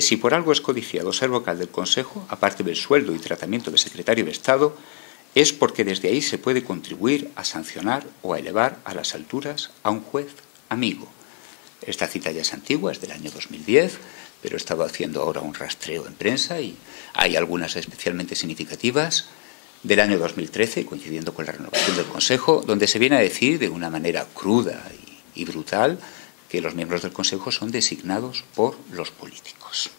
Si por algo es codiciado ser vocal del Consejo, aparte del sueldo y tratamiento de secretario de Estado, es porque desde ahí se puede contribuir a sancionar o a elevar a las alturas a un juez amigo. Esta cita ya es antigua, es del año 2010, pero he estado haciendo ahora un rastreo en prensa y hay algunas especialmente significativas del año 2013, coincidiendo con la renovación del Consejo, donde se viene a decir de una manera cruda y brutal que los miembros del Consejo son designados por los políticos.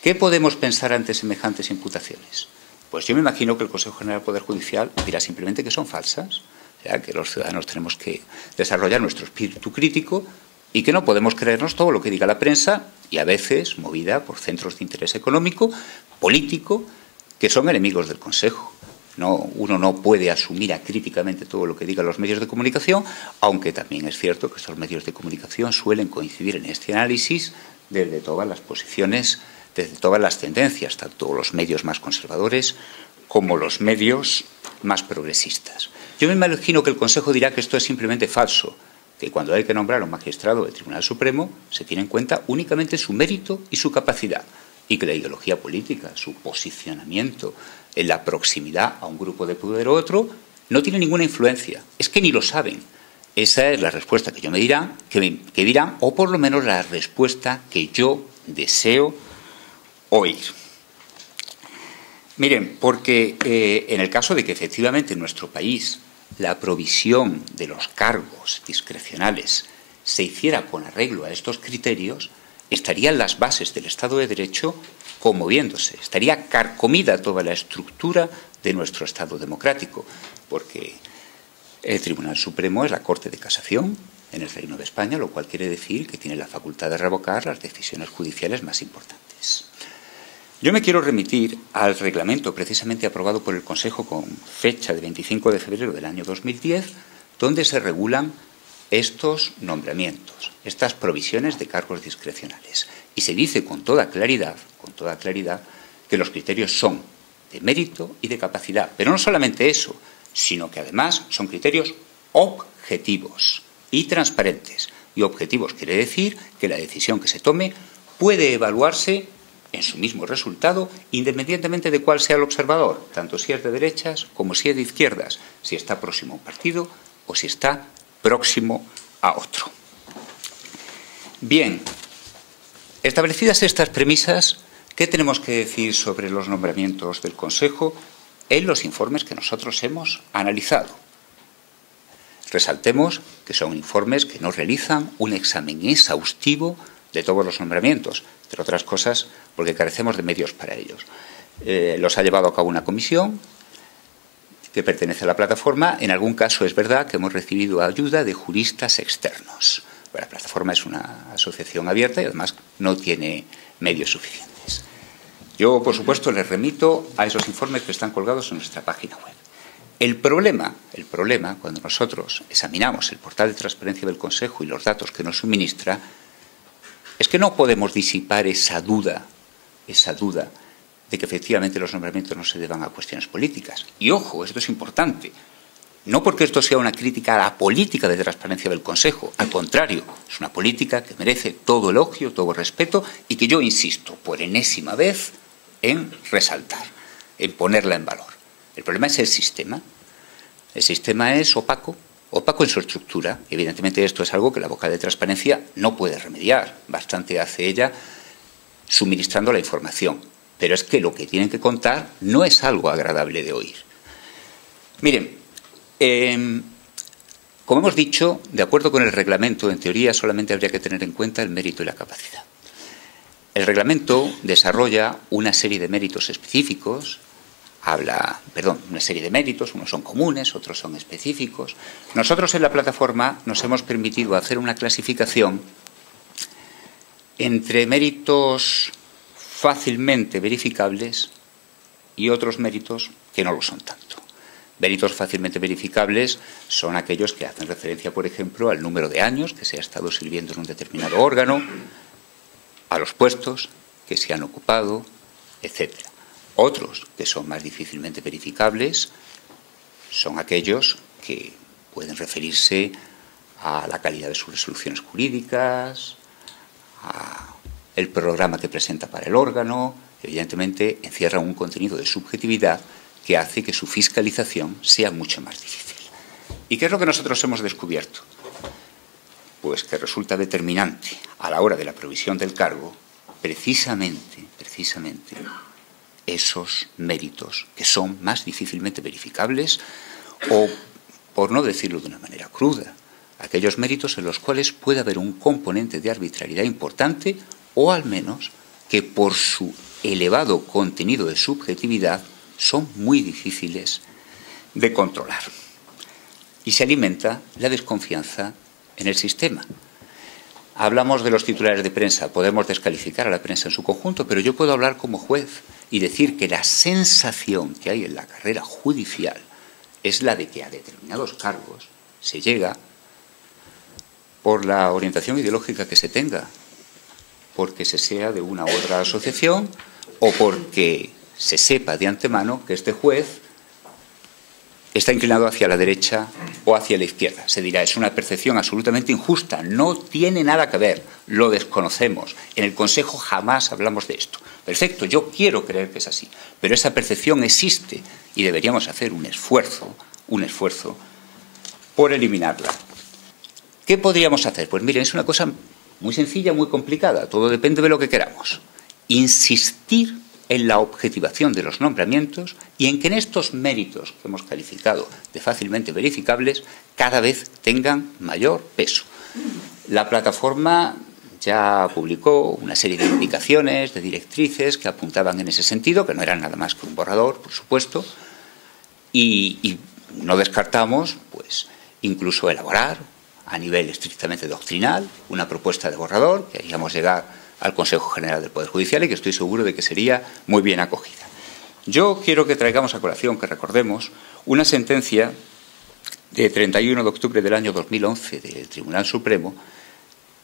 ¿Qué podemos pensar ante semejantes imputaciones? Pues yo me imagino que el Consejo General del Poder Judicial dirá simplemente que son falsas, o sea, que los ciudadanos tenemos que desarrollar nuestro espíritu crítico y que no podemos creernos todo lo que diga la prensa y a veces movida por centros de interés económico, político, que son enemigos del Consejo. Uno no puede asumir acríticamente todo lo que digan los medios de comunicación, aunque también es cierto que estos medios de comunicación suelen coincidir en este análisis desde todas las posiciones, desde todas las tendencias, tanto los medios más conservadores como los medios más progresistas. Yo me imagino que el Consejo dirá que esto es simplemente falso, que cuando hay que nombrar a un magistrado del Tribunal Supremo se tiene en cuenta únicamente su mérito y su capacidad, y que la ideología política, su posicionamiento en la proximidad a un grupo de poder u otro, no tiene ninguna influencia. Es que ni lo saben. Esa es la respuesta que yo me dirán, que dirán, o por lo menos la respuesta que yo deseo oír. Miren, porque en el caso de que efectivamente en nuestro país la provisión de los cargos discrecionales se hiciera con arreglo a estos criterios, estarían las bases del Estado de Derecho conmoviéndose, estaría carcomida toda la estructura de nuestro Estado democrático, porque el Tribunal Supremo es la Corte de Casación en el Reino de España, lo cual quiere decir que tiene la facultad de revocar las decisiones judiciales más importantes. Yo me quiero remitir al reglamento precisamente aprobado por el Consejo con fecha de 25 de febrero del año 2010, donde se regulan estos nombramientos, estas provisiones de cargos discrecionales. Y se dice con toda claridad, que los criterios son de mérito y de capacidad. Pero no solamente eso, sino que además son criterios objetivos y transparentes. Y objetivos quiere decir que la decisión que se tome puede evaluarse en su mismo resultado, independientemente de cuál sea el observador, tanto si es de derechas como si es de izquierdas, si está próximo a un partido o si está próximo a otro. Bien, establecidas estas premisas, ¿qué tenemos que decir sobre los nombramientos del Consejo en los informes que nosotros hemos analizado? Resaltemos que son informes que no realizan un examen exhaustivo de todos los nombramientos, entre otras cosas porque carecemos de medios para ellos. Los ha llevado a cabo una comisión que pertenece a la plataforma. En algún caso es verdad que hemos recibido ayuda de juristas externos. La plataforma es una asociación abierta y además no tiene medios suficientes. Yo, por supuesto, les remito a esos informes que están colgados en nuestra página web. El problema, cuando nosotros examinamos el portal de transparencia del Consejo y los datos que nos suministra, es que no podemos disipar esa duda de que efectivamente los nombramientos no se deban a cuestiones políticas. Y ojo, esto es importante. No porque esto sea una crítica a la política de transparencia del Consejo, al contrario, es una política que merece todo elogio, todo respeto y que yo insisto por enésima vez en resaltar, en ponerla en valor. El problema es el sistema. El sistema es opaco en su estructura. Evidentemente esto es algo que la vocal de transparencia no puede remediar. Bastante hace ella suministrando la información. Pero es que lo que tienen que contar no es algo agradable de oír. Miren, como hemos dicho, de acuerdo con el reglamento, en teoría solamente habría que tener en cuenta el mérito y la capacidad. El reglamento desarrolla una serie de méritos específicos, una serie de méritos, unos son comunes, otros son específicos. Nosotros en la plataforma nos hemos permitido hacer una clasificación entre méritos fácilmente verificables y otros méritos que no lo son tanto. Méritos fácilmente verificables son aquellos que hacen referencia, por ejemplo, al número de años que se ha estado sirviendo en un determinado órgano, a los puestos que se han ocupado, etc. Otros, que son más difícilmente verificables, son aquellos que pueden referirse a la calidad de sus resoluciones jurídicas, a el programa que presenta para el órgano, evidentemente encierra un contenido de subjetividad que hace que su fiscalización sea mucho más difícil. ¿Y qué es lo que nosotros hemos descubierto? Pues que resulta determinante a la hora de la provisión del cargo precisamente esos méritos que son más difícilmente verificables o, por no decirlo de una manera cruda, aquellos méritos en los cuales puede haber un componente de arbitrariedad importante o al menos que por su elevado contenido de subjetividad son muy difíciles de controlar. Y se alimenta la desconfianza en el sistema. Hablamos de los titulares de prensa, podemos descalificar a la prensa en su conjunto, pero yo puedo hablar como juez y decir que la sensación que hay en la carrera judicial es la de que a determinados cargos se llega por la orientación ideológica que se tenga, porque se sea de una u otra asociación o porque se sepa de antemano que este juez está inclinado hacia la derecha o hacia la izquierda. Se dirá, es una percepción absolutamente injusta, no tiene nada que ver, lo desconocemos. En el Consejo jamás hablamos de esto. Perfecto, yo quiero creer que es así, pero esa percepción existe y deberíamos hacer un esfuerzo por eliminarla. ¿Qué podríamos hacer? Pues miren, es una cosa muy sencilla, muy complicada, todo depende de lo que queramos. Insistir en la objetivación de los nombramientos y en que en estos méritos que hemos calificado de fácilmente verificables cada vez tengan mayor peso. La plataforma ya publicó una serie de indicaciones, de directrices que apuntaban en ese sentido, que no eran nada más que un borrador, por supuesto, y no descartamos, pues, incluso elaborar a nivel estrictamente doctrinal una propuesta de borrador que haríamos llegar al Consejo General del Poder Judicial y que estoy seguro de que sería muy bien acogida. Yo quiero que traigamos a colación, que recordemos, una sentencia de 31 de octubre del año 2011 del Tribunal Supremo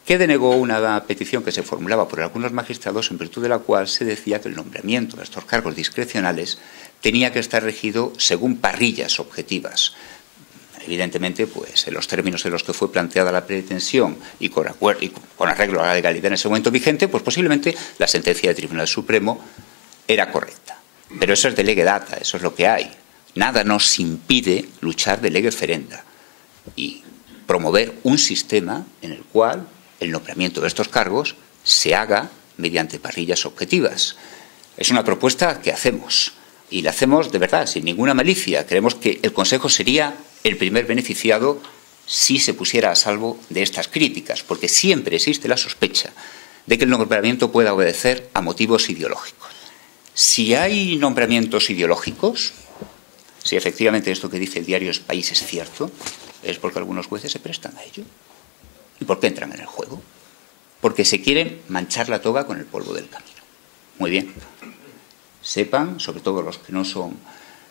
que denegó una petición que se formulaba por algunos magistrados en virtud de la cual se decía que el nombramiento de estos cargos discrecionales tenía que estar regido según parrillas objetivas. Evidentemente, pues en los términos en los que fue planteada la pretensión y con arreglo a la legalidad en ese momento vigente, pues posiblemente la sentencia del Tribunal Supremo era correcta. Pero eso es de lege data, eso es lo que hay. Nada nos impide luchar de lege ferenda y promover un sistema en el cual el nombramiento de estos cargos se haga mediante parrillas objetivas. Es una propuesta que hacemos y la hacemos de verdad, sin ninguna malicia. Creemos que el Consejo sería el primer beneficiado si se pusiera a salvo de estas críticas, porque siempre existe la sospecha de que el nombramiento pueda obedecer a motivos ideológicos. Si hay nombramientos ideológicos, si efectivamente esto que dice el diario El País es cierto, es porque algunos jueces se prestan a ello. ¿Y por qué entran en el juego? Porque se quieren manchar la toga con el polvo del camino. Muy bien. Sepan, sobre todo los que no son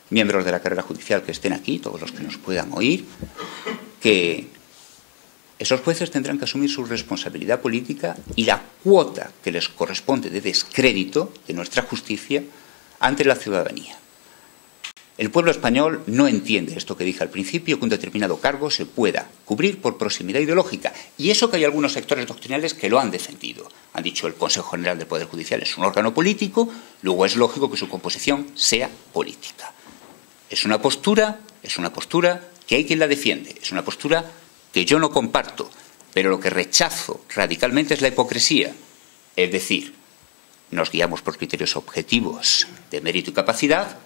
miembros de la carrera judicial que estén aquí, todos los que nos puedan oír, que esos jueces tendrán que asumir su responsabilidad política y la cuota que les corresponde de descrédito de nuestra justicia ante la ciudadanía. El pueblo español no entiende esto que dije al principio, que un determinado cargo se pueda cubrir por proximidad ideológica. Y eso que hay algunos sectores doctrinales que lo han defendido. Han dicho el Consejo General del Poder Judicial es un órgano político, luego es lógico que su composición sea política. Es una postura que hay quien la defiende, es una postura que yo no comparto, pero lo que rechazo radicalmente es la hipocresía. Es decir, nos guiamos por criterios objetivos de mérito y capacidad,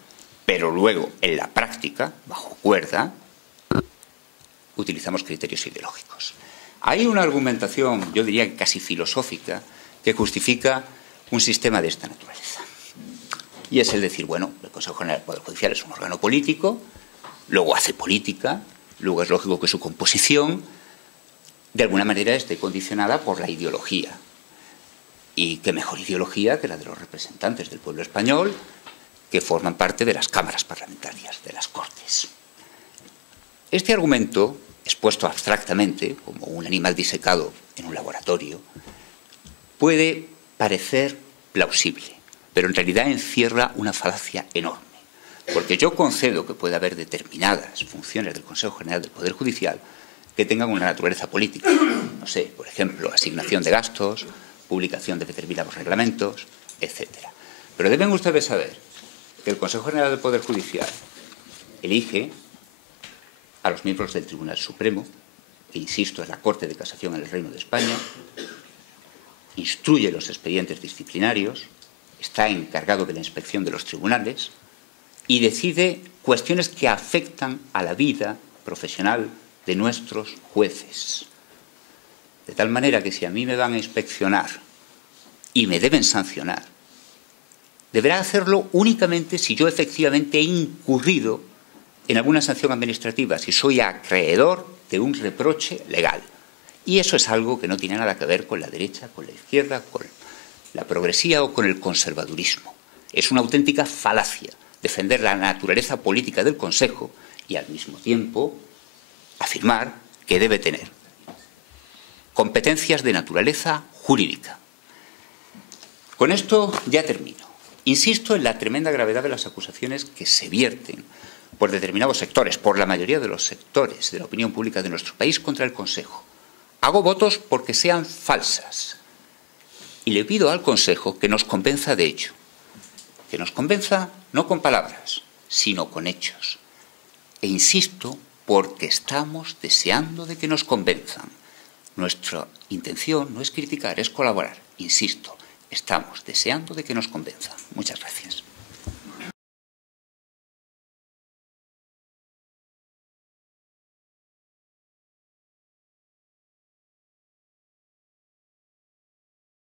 pero luego, en la práctica, bajo cuerda, utilizamos criterios ideológicos. Hay una argumentación, yo diría casi filosófica, que justifica un sistema de esta naturaleza. Y es el decir, bueno, el Consejo General del Poder Judicial es un órgano político, luego hace política, luego es lógico que su composición, de alguna manera, esté condicionada por la ideología. Y qué mejor ideología que la de los representantes del pueblo español, que forman parte de las cámaras parlamentarias, de las Cortes. Este argumento, expuesto abstractamente, como un animal disecado en un laboratorio, puede parecer plausible, pero en realidad encierra una falacia enorme. Porque yo concedo que puede haber determinadas funciones del Consejo General del Poder Judicial que tengan una naturaleza política. No sé, por ejemplo, asignación de gastos, publicación de determinados reglamentos, etc. Pero deben ustedes saber que el Consejo General del Poder Judicial elige a los miembros del Tribunal Supremo, que, insisto, es la Corte de Casación en el Reino de España, instruye los expedientes disciplinarios, está encargado de la inspección de los tribunales y decide cuestiones que afectan a la vida profesional de nuestros jueces. De tal manera que si a mí me van a inspeccionar y me deben sancionar, deberá hacerlo únicamente si yo efectivamente he incurrido en alguna sanción administrativa, si soy acreedor de un reproche legal. Y eso es algo que no tiene nada que ver con la derecha, con la izquierda, con la progresía o con el conservadurismo. Es una auténtica falacia defender la naturaleza política del Consejo y al mismo tiempo afirmar que debe tener competencias de naturaleza jurídica. Con esto ya termino. Insisto en la tremenda gravedad de las acusaciones que se vierten por determinados sectores, por la mayoría de los sectores de la opinión pública de nuestro país contra el Consejo. Hago votos porque sean falsas. Y le pido al Consejo que nos convenza de ello. Que nos convenza no con palabras, sino con hechos. E insisto porque estamos deseando de que nos convenzan. Nuestra intención no es criticar, es colaborar. Insisto, estamos deseando de que nos convenzan. Muchas gracias.